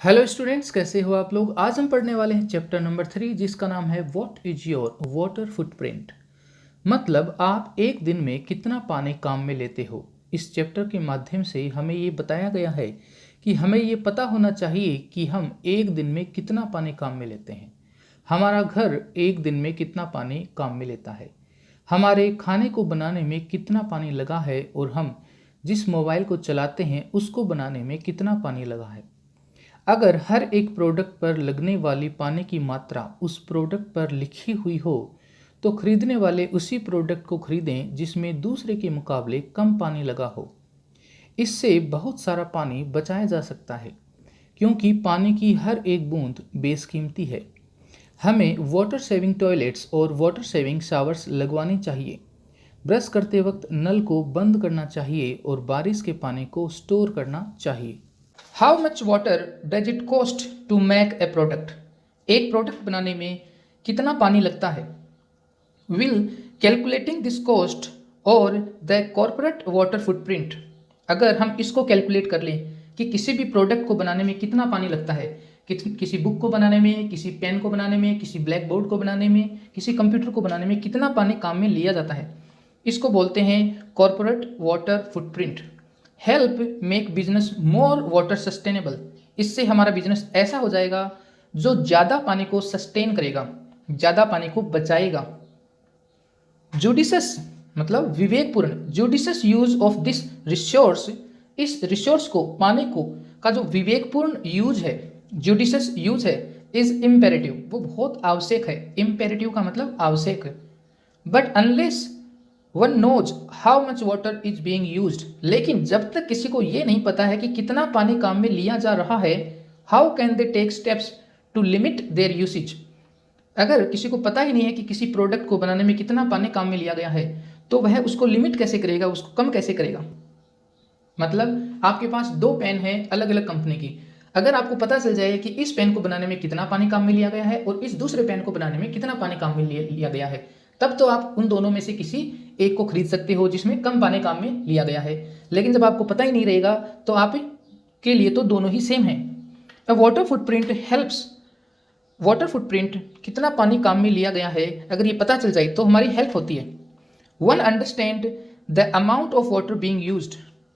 Hello students, कैसे हो आप लोग। आज हम पढ़ने वाले हैं चैप्टर नंबर 3 जिसका नाम है what is your water footprint. मतलब आप एक दिन में कितना पानी काम में लेते हो। इस चैप्टर के माध्यम से हमें ये बताया गया है कि हमें ये पता होना चाहिए कि हम एक दिन में कितना पानी काम में लेते हैं। हमारा घर एक दिन में कितना पानी काम में लेता है, हमारे खाने को बनाने में कितना पानी लगा है, और हम जिस मोबाइल को चलाते हैं उसको बनाने में कितना पानी लगा है। अगर हर एक प्रोडक्ट पर लगने वाली पानी की मात्रा उस प्रोडक्ट पर लिखी हुई हो तो खरीदने वाले उसी प्रोडक्ट को खरीदें जिसमें दूसरे के मुकाबले कम पानी लगा हो। इससे बहुत सारा पानी बचाया जा सकता है क्योंकि पानी की हर एक बूंद बेशकीमती है। हमें वाटर सेविंग टॉयलेट्स और वाटर सेविंग शावर्स लगवाने चाहिए। ब्रश करते वक्त नल को बंद करना चाहिए और बारिश के पानी को स्टोर करना चाहिए। How much water does it cost to make a product. एक प्रोडक्ट बनाने में कितना पानी लगता है। विल कैलकुलेटिंग दिस कॉस्ट और द कॉर्पोरेट वाटर फुटप्रिंट। अगर हम इसको कैलकुलेट कर लें कि किसी भी प्रोडक्ट को बनाने में कितना पानी लगता है, किसी बुक को बनाने में, किसी पेन को बनाने में, किसी ब्लैक बोर्ड को बनाने में, किसी कंप्यूटर को बनाने में कितना पानी काम में लिया जाता है, इसको बोलते हैं corporate water footprint. Help make business more water sustainable. इससे हमारा बिजनेस ऐसा हो जाएगा जो ज़्यादा पानी को सस्टेन करेगा, ज़्यादा पानी को बचाएगा। जुडिशस मतलब विवेकपूर्ण। Judicious use of this resource, इस रिसोर्स को, पानी को का जो विवेकपूर्ण यूज है, जुडिशस यूज है, इज इम्पेरेटिव, वो बहुत आवश्यक है। इम्पेरेटिव का मतलब आवश्यक। But unless one knows how much water is being used, लेकिन जब तक किसी को ये नहीं पता है कि कितना पानी काम में लिया जा रहा है, how can they take steps to limit their usage. अगर किसी को पता ही नहीं है कि किसी प्रोडक्ट को बनाने में कितना पानी काम में लिया गया है तो वह उसको लिमिट कैसे करेगा, उसको कम कैसे करेगा। मतलब आपके पास दो पेन है अलग अलग कंपनी की, अगर आपको पता चल जाए कि इस पेन को बनाने में कितना पानी काम में लिया गया है और इस दूसरे पेन को बनाने में कितना पानी काम में लिया गया है, तब तो आप उन दोनों में से किसी एक को खरीद सकते हो जिसमें कम पानी काम में लिया गया है। लेकिन जब आपको पता ही नहीं रहेगा तो आप के लिए तो दोनों ही सेम है। Water footprint helps. Water footprint कितना पानी काम में लिया गया है अगर ये पता चल जाए तो हमारी हेल्प होती है। One understand the amount of water being used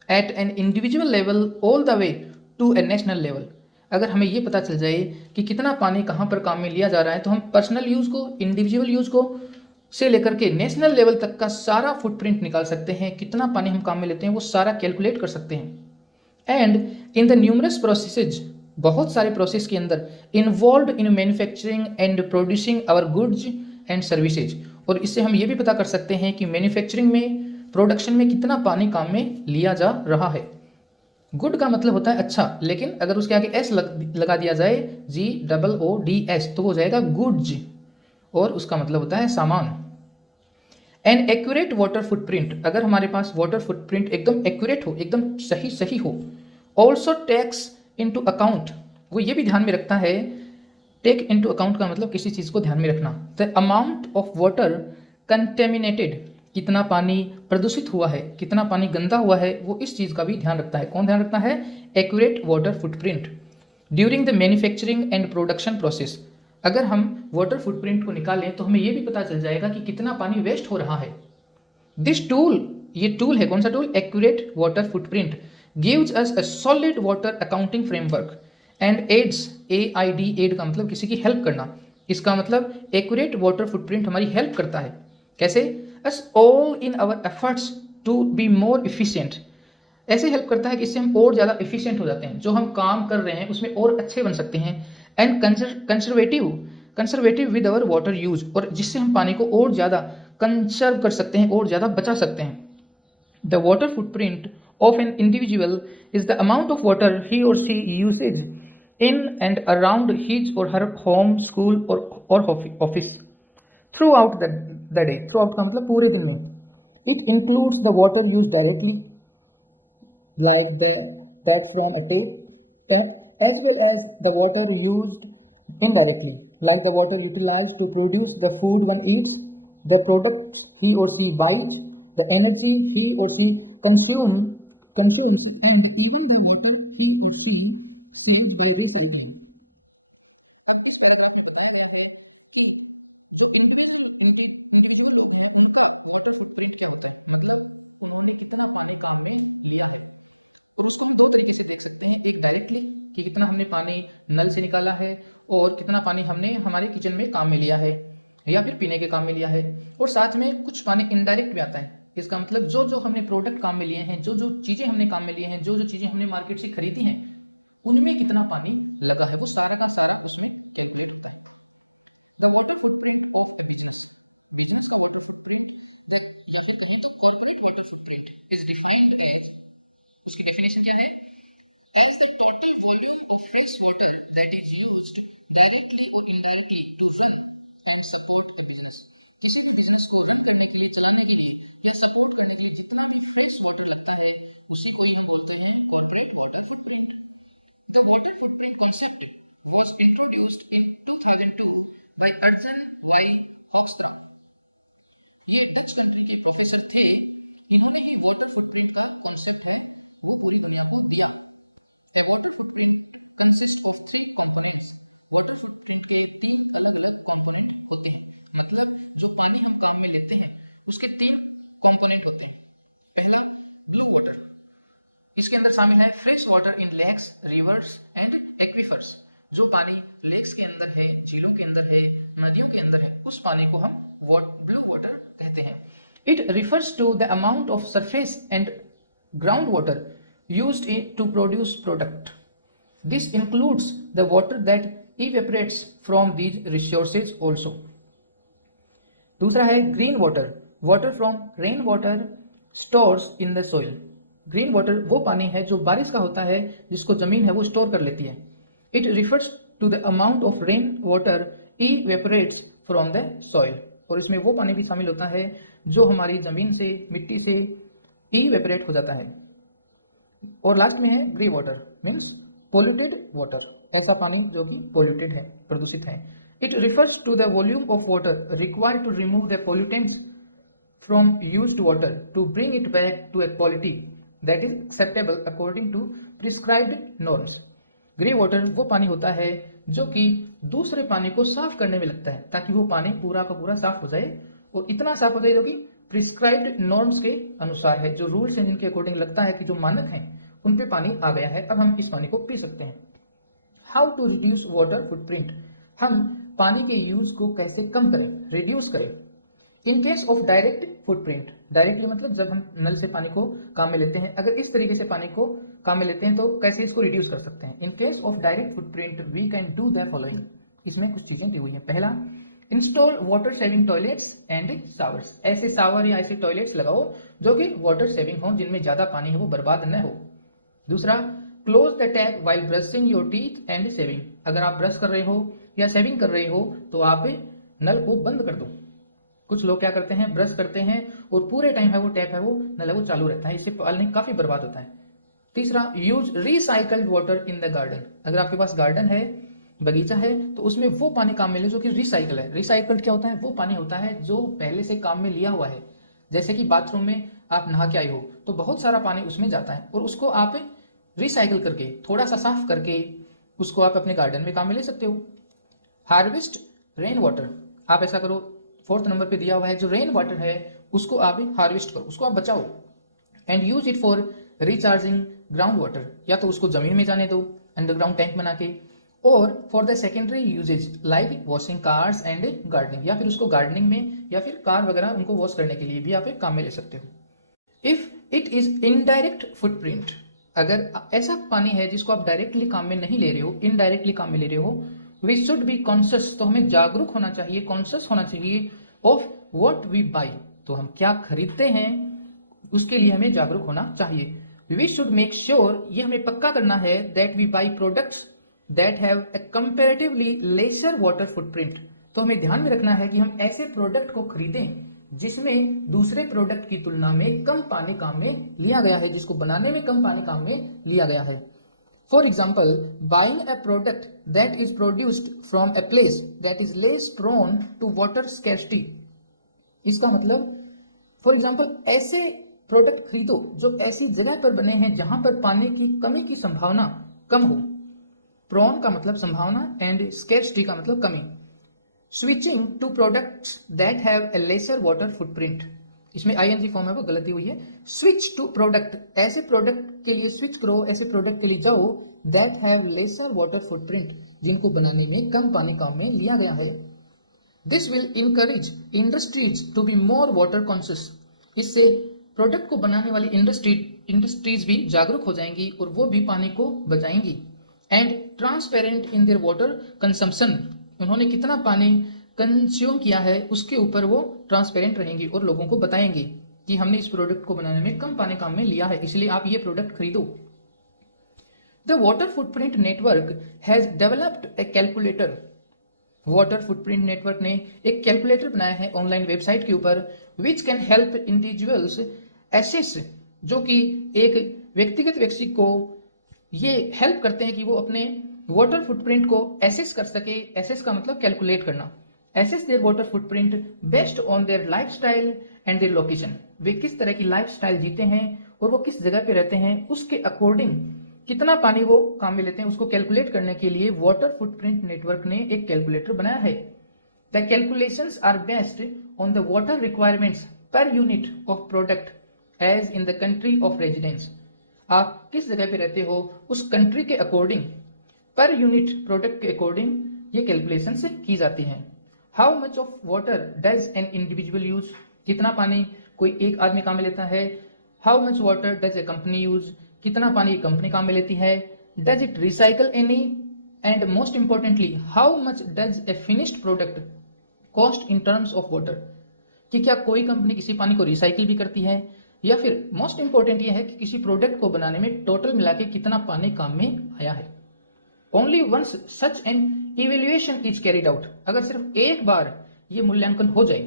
at an individual level all the way to a national level. अगर हमें ये पता चल जाए कि कितना पानी कहाँ पर काम में लिया जा रहा है तो हम पर्सनल यूज़ को, इंडिविजुअल यूज़ को से लेकर के नेशनल लेवल तक का सारा फुटप्रिंट निकाल सकते हैं। कितना पानी हम काम में लेते हैं वो सारा कैलकुलेट कर सकते हैं। And in the numerous processes, बहुत सारे प्रोसेस के अंदर involve in manufacturing and producing our goods and services. और इससे हम ये भी पता कर सकते हैं कि मैन्युफैक्चरिंग में, प्रोडक्शन में कितना पानी काम में लिया जा रहा है। गुड का मतलब होता है अच्छा, लेकिन अगर उसके आगे एस लगा दिया जाए, GOODS, तो वो हो जाएगा गुड्स और उसका मतलब होता है सामान। एन एक्यूरेट वाटर फुटप्रिंट, अगर हमारे पास वाटर फुटप्रिंट एकदम एक्यूरेट हो, एकदम सही सही हो। ऑल्सो टेक्स इनटू अकाउंट, वो ये भी ध्यान में रखता है। टेक इनटू अकाउंट का मतलब किसी चीज़ को ध्यान में रखना। The amount of water contaminated, कितना पानी प्रदूषित हुआ है, कितना पानी गंदा हुआ है, वो इस चीज़ का भी ध्यान रखता है। कौन ध्यान रखता है? Accurate water footprint. During the manufacturing and production process, अगर हम वाटर फुटप्रिंट को निकालें तो हमें ये भी पता चल जाएगा कि कितना पानी वेस्ट हो रहा है। दिस टूल, ये टूल है, कौन सा tool? Accurate water footprint gives us a solid water accounting framework and aids, AID, aid का मतलब किसी की हेल्प करना। इसका मतलब एक्यूरेट वाटर फुटप्रिंट हमारी हेल्प करता है। कैसे? Us all in our efforts to be more efficient, ऐसे हेल्प करता है कि इससे हम और ज़्यादा एफिशिएंट हो जाते हैं, जो हम काम कर रहे हैं उसमें और अच्छे बन सकते हैं। And conservative, conservative with our water use, और जिससे हम पानी को और ज़्यादा कंजर्व कर सकते हैं और ज़्यादा बचा सकते हैं। The water footprint of an individual is the amount of water he or she usage in and around his or her home, school or office throughout the day. Throughout का मतलब पूरे दिन में। It includes the water use directly like the tax from a tap, as well as the water used indirectly, like the water utilized to produce the food one eats, the product he or she buys, the energy he or she consumes उसके तीन component होते हैं। पहले blue water, इसके अंदर शामिल है fresh water in lakes, rivers and aquifers. जो पानी लेक्स के अंदर है, झीलों के अंदर है, नदियों के अंदर है, उस पानी को हम ब्लू वाटर कहते हैं। It refers to the amount of surface and ground water used to produce product. This includes the water that evaporates from these resources also. दूसरा है green water, water from rain water stores in the soil. Green water वो पानी है जो बारिश का होता है, जिसको जमीन है वो स्टोर कर लेती है। It refers to the amount of rain water evaporates from the soil, और इसमें वो पानी भी शामिल होता है जो हमारी जमीन से, मिट्टी से evaporate हो जाता है। और लास्ट में है grey water, means polluted water, ऐसा पानी जो कि पोल्यूटेड है, प्रदूषित है। It refers to the volume of water required to remove the pollutants from used water to bring it back to a quality that is acceptable according to prescribed norms. Grey water वो पानी होता है जो कि दूसरे पानी को साफ करने में लगता है, ताकि वो पानी पूरा का पूरा साफ हो जाए, और इतना साफ हो जाए जो कि प्रिस्क्राइब्ड नॉर्म्स के अनुसार है, जो रूल्स हैं जिनके अकॉर्डिंग लगता है कि जो मानक हैं उन पे पानी आ गया है, अब हम इस पानी को पी सकते हैं। How to reduce water footprint, हम पानी के यूज को कैसे कम करें, रिड्यूस करें। इन case of direct footprint, directly मतलब जब हम नल से पानी को काम में लेते हैं, अगर इस तरीके से पानी को काम में लेते हैं तो कैसे इसको रिड्यूस कर सकते हैं। In case of direct footprint we can do the following, इसमें कुछ चीजें दी हुई हैं। पहला, install water saving toilets and showers, ऐसे शावर या ऐसे टॉयलेट्स लगाओ जो कि वाटर सेविंग हो, जिनमें ज्यादा पानी है वो बर्बाद न हो। दूसरा, close the tap while brushing your teeth and saving, अगर आप ब्रश कर रहे हो या सेविंग कर रहे हो तो आप नल को बंद कर दो। कुछ लोग क्या करते हैं, ब्रश करते हैं और पूरे टाइम है वो टैप है वो नल है वो चालू रहता है, इससे पानी काफी बर्बाद होता है। तीसरा, use recycled water in the garden, अगर आपके पास गार्डन है, बगीचा है, तो उसमें वो पानी काम में ले जो कि रिसाइकल है। रिसाइकल्ड क्या होता है, वो पानी होता है जो पहले से काम में लिया हुआ है। जैसे कि बाथरूम में आप नहा के आए हो तो बहुत सारा पानी उसमें जाता है, और उसको आप रिसाइकिल करके, थोड़ा सा साफ करके उसको आप अपने गार्डन में काम में ले सकते हो। हार्वेस्ट रेन वाटर, आप ऐसा करो, 4th नंबर पे दिया हुआ है, जो रेन वाटर है उसको आप हार्वेस्ट करो, उसको आप बचाओ। And use it for recharging ground water, या तो उसको जमीन में जाने दो अंडरग्राउंड टैंक बना के, और for the secondary usages like washing cars and gardening, या फिर उसको गार्डनिंग में या फिर कार वगैरह उनको वॉश करने के लिए भी आप काम में ले सकते हो। If it is indirect footprint, अगर ऐसा पानी है जिसको आप डायरेक्टली काम में नहीं ले रहे हो, इनडायरेक्टली काम में ले रहे हो, वी शुड बी कॉन्शियस, तो हमें जागरूक होना चाहिए, कॉन्शियस होना चाहिए ऑफ व्हाट वी बाई, तो हम क्या खरीदते हैं उसके लिए हमें जागरूक होना चाहिए। वी शुड मेक श्योर, ये हमें पक्का करना है, that we buy products that have a comparatively lesser water footprint, तो हमें ध्यान में रखना है कि हम ऐसे प्रोडक्ट को खरीदें जिसमें दूसरे प्रोडक्ट की तुलना में कम पानी काम में लिया गया है, जिसको बनाने में कम पानी काम में लिया गया है। For example, buying a product that is produced from a place that is less prone to water scarcity, इसका मतलब फॉर एग्जाम्पल ऐसे प्रोडक्ट खरीदो जो ऐसी जगह पर बने हैं जहां पर पानी की कमी की संभावना कम हो। प्रॉन का मतलब संभावना एंड स्केर्सिटी का मतलब कमी। Switching to products that have a lesser water footprint, इसमें आईएनजी फॉर्म है वो गलती हुई है। स्विच टू प्रोडक्ट, ऐसे प्रोडक्ट के लिए स्विच करो, ऐसे प्रोडक्ट के लिए जाओ that have lesser water footprint, जिनको बनाने में कम पानी काम में लिया गया है। This will encourage industries to be more water conscious, इससे प्रोडक्ट को बनाने वाली इंडस्ट्रीज भी जागरूक हो जाएंगी और वो भी पानी को बचाएंगी। And transparent in their water consumption, उन्होंने कितना पानी कंज्यूम किया है उसके ऊपर वो ट्रांसपेरेंट रहेंगी और लोगों को बताएंगे कि हमने इस प्रोडक्ट को बनाने में कम पानी काम में लिया है, इसलिए आप ये प्रोडक्ट खरीदो। The water footprint network has developed a calculator, water footprint network ने एक कैलकुलेटर बनाया है ऑनलाइन वेबसाइट के ऊपर, which can help individuals assess, जो कि एक व्यक्तिगत व्यक्ति को ये हेल्प करते हैं कि वो अपने वाटर फुटप्रिंट को एसेस कर सके। एसेस का मतलब कैलकुलेट करना। Assess their water footprint based on their lifestyle and their location, वे किस तरह की लाइफस्टाइल जीते हैं और वो किस जगह पे रहते हैं, उसके अकॉर्डिंग कितना पानी वो काम में लेते हैं, उसको कैलकुलेट करने के लिए वाटर फुटप्रिंट नेटवर्क ने एक कैलकुलेटर बनाया है। The calculations are based on the water requirements per unit of product as in the country of residence, आप किस जगह पे रहते हो उस कंट्री के अकॉर्डिंग, पर यूनिट प्रोडक्ट के अकॉर्डिंग ये कैलकुलेशन से की जाती हैं। How much of water does an individual use, कितना पानी कोई एक आदमी काम में लेता है। How much water does a company use, कितना पानी कंपनी काम में लेती है। Does it recycle any, and most importantly how much does a finished product cost in terms of water, कि क्या कोई कंपनी किसी पानी को रिसाइकिल भी करती है, या फिर मोस्ट इंपॉर्टेंट यह है कि किसी प्रोडक्ट को बनाने में टोटल मिला के कितना पानी काम में आया है। Only once such an evaluation is carried out, अगर सिर्फ एक बार ये मूल्यांकन हो जाए,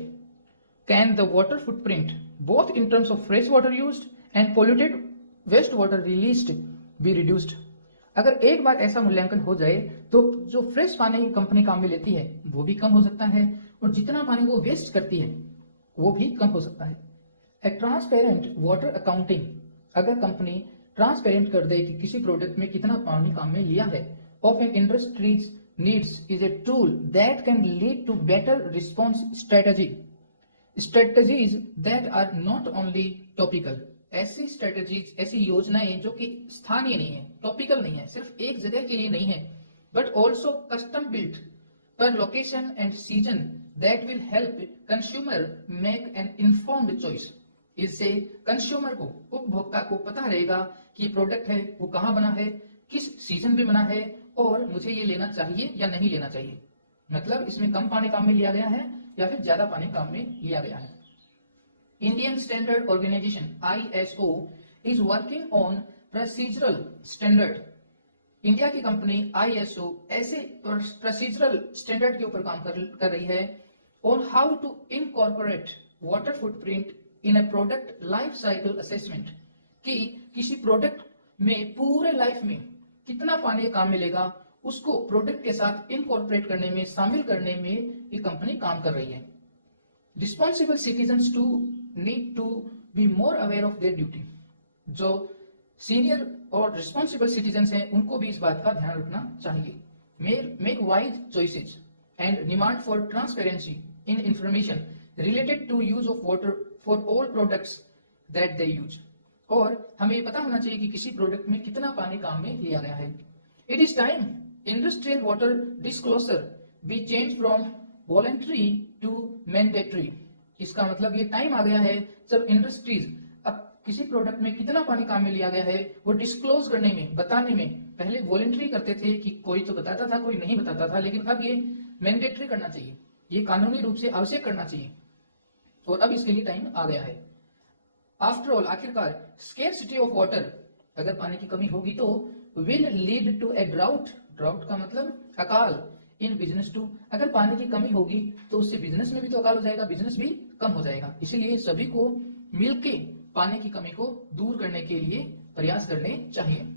can the water footprint both in terms of fresh water used and polluted waste water released be reduced, अगर एक बार ऐसा मूल्यांकन हो जाए तो जो फ्रेश पानी कंपनी काम में लेती है वो भी कम हो सकता है और जितना पानी वो वेस्ट करती है वो भी कम हो सकता है। ए ट्रांसपेरेंट वाटर अकाउंटिंग, अगर कंपनी ट्रांसपेरेंट कर दे कि किसी प्रोडक्ट में कितना पानी काम में लिया है, of an industries needs is a tool that can lead to better response strategies that are not only topical, ऐसी स्ट्रेटजीज, ऐसी योजनाएं जो कि स्थानीय नहीं है, टॉपिकल नहीं है, सिर्फ एक जगह के लिए नहीं है, बट ऑल्सो कस्टम बिल्ट पर location and season that will help consumer make an informed choice, इससे कंज्यूमर को, उपभोक्ता को पता रहेगा कि ये प्रोडक्ट है वो कहाँ बना है, किस सीजन पे बना है और मुझे ये लेना चाहिए या नहीं लेना चाहिए, मतलब इसमें कम पानी काम में लिया गया है या फिर ज्यादा पानी काम में लिया गया है। Indian standard organization ISO is working on procedural standard, India की कंपनी ISO ऐसे प्रोसीजरल स्टैंडर्ड के ऊपर काम कर रही है on how to incorporate water footprint in a product life cycle assessment, कि किसी प्रोडक्ट में पूरे लाइफ में कितना पानी काम मिलेगा उसको प्रोडक्ट के साथ इनकॉर्पोरेट करने में, शामिल करने में ये कंपनी काम कर रही है। Responsible citizens to need to be more aware of their duty, जो सीनियर और रिस्पॉन्सिबल सिटीजन्स हैं उनको भी इस बात का ध्यान रखना चाहिए। Make wise choices and demand for transparency in information related to use of water for all products that they use, और हमें पता होना चाहिए कि किसी प्रोडक्ट में कितना पानी काम में लिया गया है। It is time industrial water disclosure be change from voluntary to mandatory, इसका मतलब ये टाइम आ गया है जब इंडस्ट्रीज अब किसी प्रोडक्ट में कितना पानी काम में लिया गया है वो डिस्क्लोज करने में, बताने में, पहले वॉलंटरी करते थे कि कोई तो बताता था कोई नहीं बताता था, लेकिन अब ये मैंडेटरी करना चाहिए, ये कानूनी रूप से आवश्यक करना चाहिए और अब इसके लिए टाइम आ गया है। आफ्टर ऑल, आखिरकार स्केर्सिटी ऑफ वाटर, अगर पानी की कमी होगी तो will lead to a drought, drought का मतलब अकाल, इन बिजनेस टू, अगर पानी की कमी होगी तो उससे बिजनेस में भी तो अकाल हो जाएगा, बिजनेस भी कम हो जाएगा, इसीलिए सभी को मिलके पानी की कमी को दूर करने के लिए प्रयास करने चाहिए।